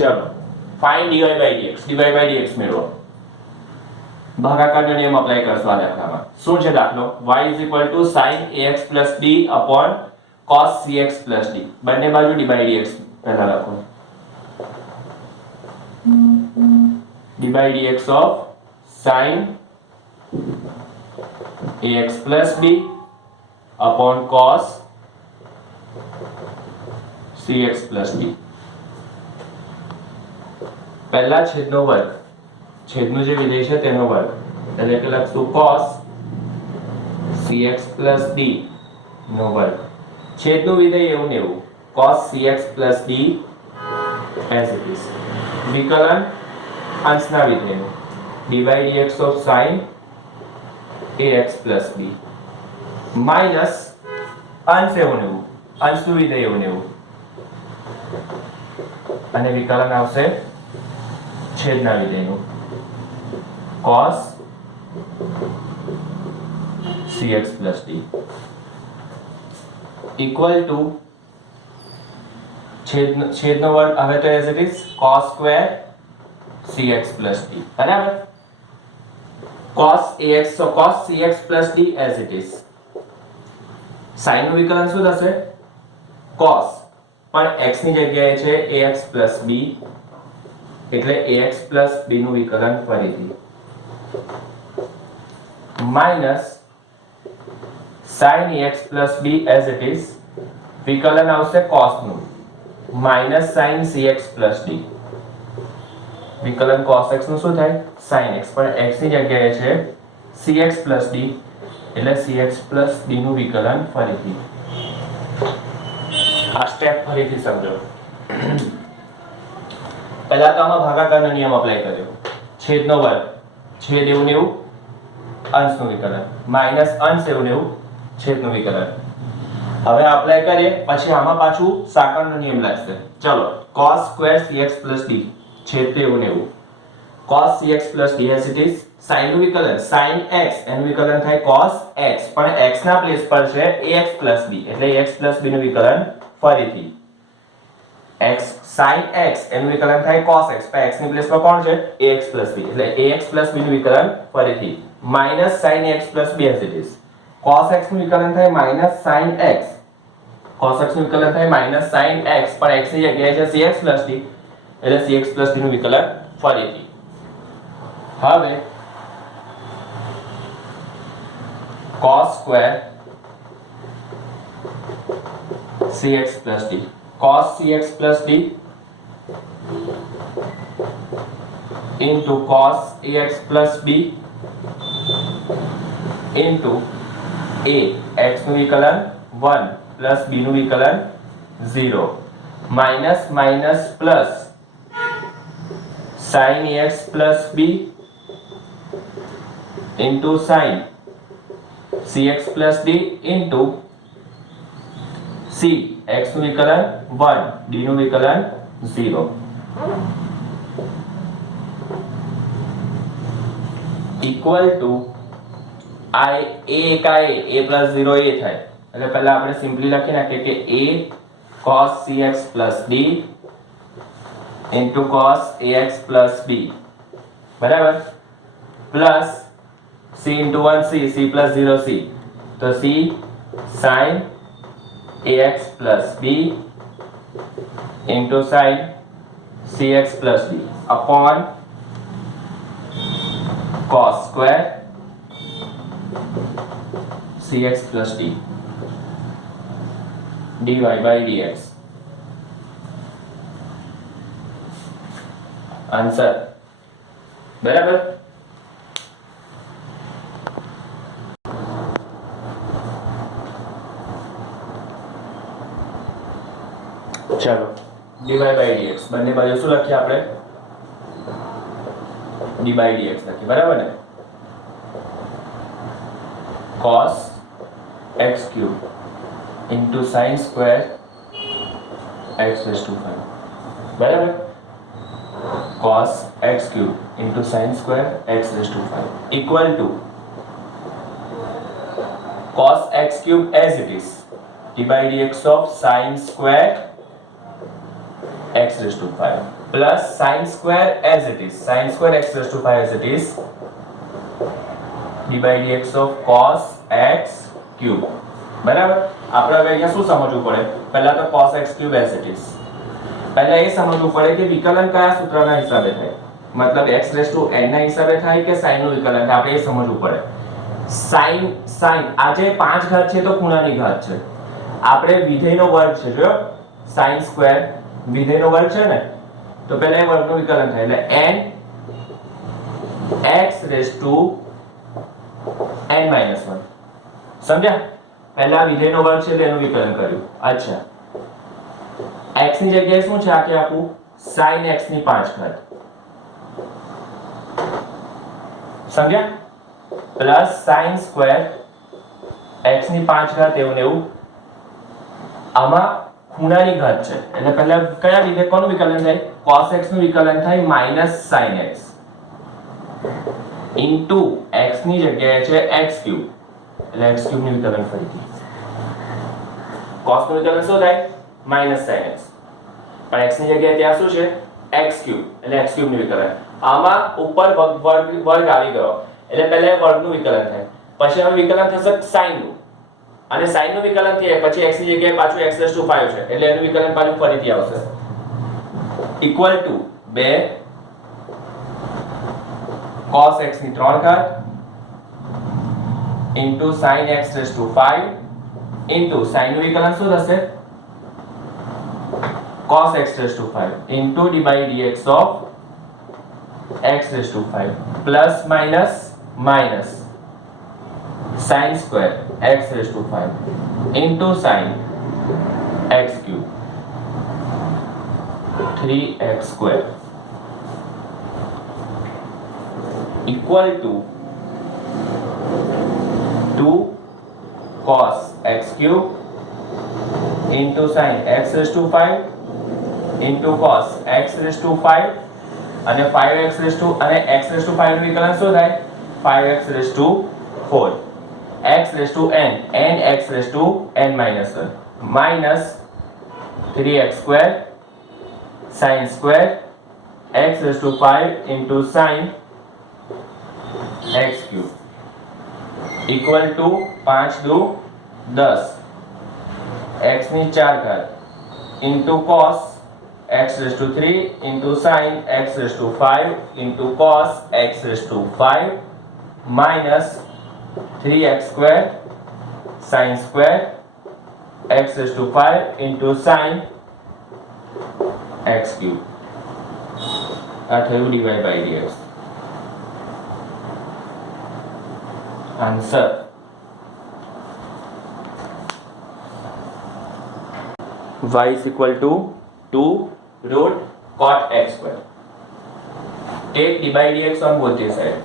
ચલો find dy by dx, dy by dx મેળવો. ભાગાકારનો નિયમ અપ્લાય કરશો આ દાખલામાં. શું છે દાખલો? y sin ax b cos cx d. બંને બાજુ d by dx પહેલા લખો. d by dx of sin ax b cos cx d. પહેલા છેદનો વર્ગ, છેદનું જે વિધેય છે તેનો વર્ગ, એટલે કે લખશું cos cx d નો વર્ગ. છેદનું વિધેય એવું ને એવું cos cx d as it is. વિકલન અંશના વિધેયનું d by dx of sin ax b minus અંશ એવું ને એવું, અંશનું વિધેય એવું ને એવું, અને વિકલન આવશે છેદના વિધેયનું cos cx d equal to છેદનો વર્ગ હવે તો as it is cos square cx d. બરાબર? cos ax, so cos cx d as it is. sin નું વિકલન શું થશે? cos, પણ x ની જગ્યાએ છે ax b, એટલે ax b નું વિકલન ફરીથી minus sin ax b as it is. વિકલન આવશે cos નું માઈનસ sin cx d. વિકલન cos x નું શું થાય? sin x, પણ x ની જગ્યાએ છે cx d, એટલે cx d નું વિકલન ફરીથી. આ સ્ટેપ ફરીથી સમજો. પહેલા તો આમાં ભાગાકારનો નિયમ અપ્લાય કર્યો. છેદનો વર્ગ, છેદ એવું ને એવું, અંશનું વિકલન, માઈનસ અંશ એવું ને એવું, છેદનું વિકલન. હવે અપ્લાય કરીએ પછી આમાં પાછું સાકળનો નિયમ લાગશે. ચલો cos square cx d, છેદ તો એવું ને એવું, cos cx d as it is. sin નું વિકલન sin x, એનું વિકલન થાય cos x, પણ x ના પ્લેસ પર છે ax b, એટલે ax b નું વિકલન ફરીથી x sin x, એનું વિકલન થાય cos x, પણ x ની પ્લેસ પર કોણ છે? ax b, એટલે ax b નું વિકલન ફરીથી minus sin x b as it is. cos x નું વિકલન થાય minus sin x, cos x નું વિકલન થાય minus sin x, પણ x ની જગ્યાએ છે cx d, એટલે cx d નું વિકલન ફરીથી. હવે cos square cx d, cos cx d into cos ax b into a, x નું વિકલન 1 plus b નું વિકલન 0 minus minus plus sin ax b into sin cx d into c, x નું વિકલન 1, d નું વિકલન 0 equal to a plus 0 a થાય. એટલે પહેલા આપણે સિમ્પલી લખી નાખીએ કે a cos cx d into cos ax b, બરાબર, plus c into 1 c, c plus 0 c, તો c sin ax b into sin cx d upon cos square cx d dy by dx. Answer બરાબર? ચલો dy by dx, બંને બાજુ શું લખીએ આપણે? d by dx લખીએ, બરાબર ને? cos x cube into sin square x raised to 5, બરાબર? cos x cube into sin square x raised to 5 equal to cos x cube as it is d by dx of sin square x raised to 5 plus sin square as it is, sin square x raised to 5 as it is, d by dx of cos x cube. બરાબર. આપણે હવે અહીંયા શું સમજવું પડે? પહેલા તો cos x cube as it is. પહેલા એ સમજવું પડે કે વિકલન કયા સૂત્રના હિસાબે થાય, મતલબ x raised to n ના હિસાબે થાય કે sin નું વિકલન થાય, આપણે એ સમજવું પડે. sin આજે 5 ઘાત છે તો ખૂણાની ઘાત છે, આપણે વિધેયનો વર્ગ છે, જો sin સ્ક્વેર વિધેયનો વર્ગ છે ને, તો પહેલા એ વર્ગનું વિકલન થાય એટલે n x raised to n minus 1. સમજ્યા? પહેલા વિધેયનો વર્ગ છે એટલે એનું વિકલન કર્યું. અચ્છા, x ની જગ્યાએ શું છે આખે આપું? sin x ની 5 ઘાત. સમજ્યા? પ્લસ sin સ્ક્વેર x ની 5 ઘાત એવું ને એવું. આમાં ખૂણાની ઘાત છે એટલે પહેલા કયા વિધેય કોનું વિકલન થાય? cos x નું વિકલન થાય minus sin x into x ની જગ્યાએ છે x ક્યુબ એટલે x ક્યુબ નું વિકલન ફરીથી. cos નું વિકલન શું થાય? minus sin x, પણ x ની જગ્યાએ ત્યાં શું છે? x ક્યુબ એટલે x ક્યુબ નું વિકલન. આમાં ઉપર વર્ગ આવી ગયો એટલે પહેલા વર્ગનું વિકલન થાય, પછી હવે વિકલન થશે sin નું, અને sin નું વિકલન થાય પછી x ની જગ્યાએ પાછું x raised to 5 છે એટલે એનું વિકલન પાછું ફરીથી આવશે ઇક્વલ ટુ 2 cos x ની 3 ઘાત into sin x raised to 5 into sin નું વિકલન શું થશે? cos x raised to 5 into d by dx of x raised to 5 plus minus minus sin square x raised to 5 into sin x cube 3x square equal to 2 cos x cube into sin x raised to 5 into cos x raised to 5 અને 5x raised to અને x raised to 5 નું વિકલન શું થાય? 5x raised to 4 x raised to n n x raised to n minus 1 minus 3x square sin square x raised to 5 into sin x cube equal to 5 2 10 x ની 4 ઘાત into cos x raised to 3 into sin x raised to 5 into cos x raised to 5 minus 3x square sin square x raised to 5 into sin x cube. આ થયું dy by dx. Answer y is equal to 2 root cot x square. Take d by dx on both the sides.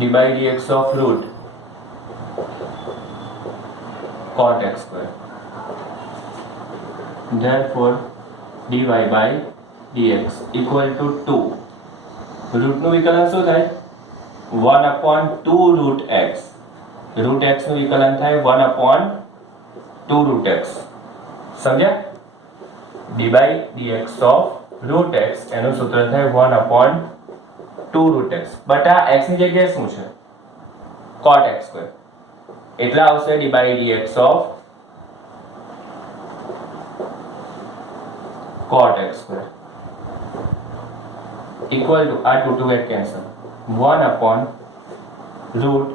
d by dx of root cot x square. Therefore dy by dx equal to 2. Root નું વિકલન શું થાય? 1 upon 2 root x. root x નું વિકલન થાય 1 upon 2 root x. સમજ્યા? d by dx of root x એનું સૂત્ર થાય 1 upon 2 root x. બટા x ની જગ્યાએ શું છે? cot x square. એટલા આવશે d by dx of cot x square equal to આ 2 get cancel 1 upon root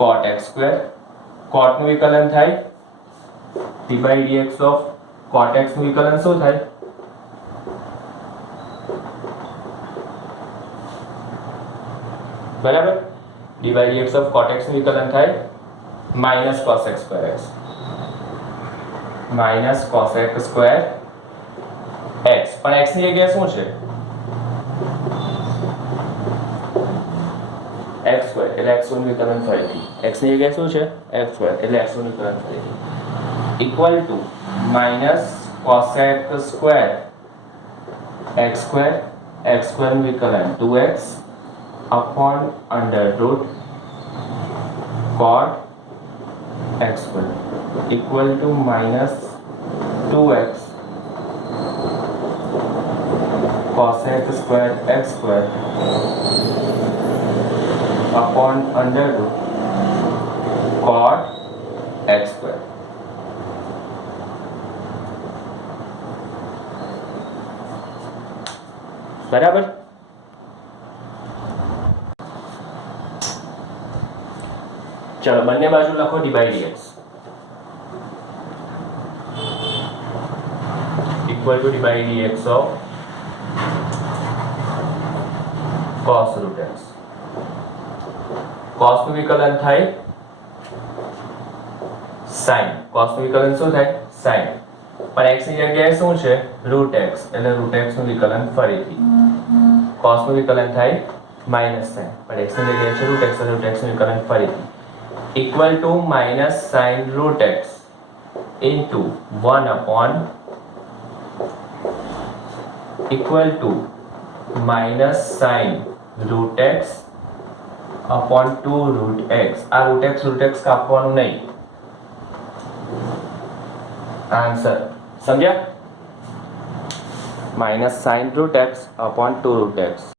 cot x square. cot નું વિકલન થાય d by dx of cot x નું વિકલન શું થાય? બરાબર. d by dx of cot x નું વિકલન થાય minus cos x square x minus cos x square x. પણ x ની જગ્યાએ શું છે? x square એટલે x નું વિકલન ફરીથી. x ની જગ્યાએ શું છે? x square એટલે x નું વિકલન ફરીથી equal to minus cosec square x square નું વિકલન 2x upon under root cot x square equal to minus 2x cosec square x square upon under root cot x square. બરાબર. ચલો બંને બાજુ લખો dy dx equal to dy dx of cos root x. cos નું વિકલન થાય sin. cos નું વિકલન શું થાય? sin. પણ x ની જગ્યાએ શું છે? root x. એટલે root x નું વિકલન ફરીથી cos નું વિકલન થાય minus sin. પણ x ની જગ્યાએ છે root x. એટલે root x નું વિકલન ફરીથી equal to minus sin root x into 1 upon equal to minus sin root x upon 2 root x. આ root x કાપવાનું નહીં. આન્સર સમજ્યા? minus sin root x upon 2 root x.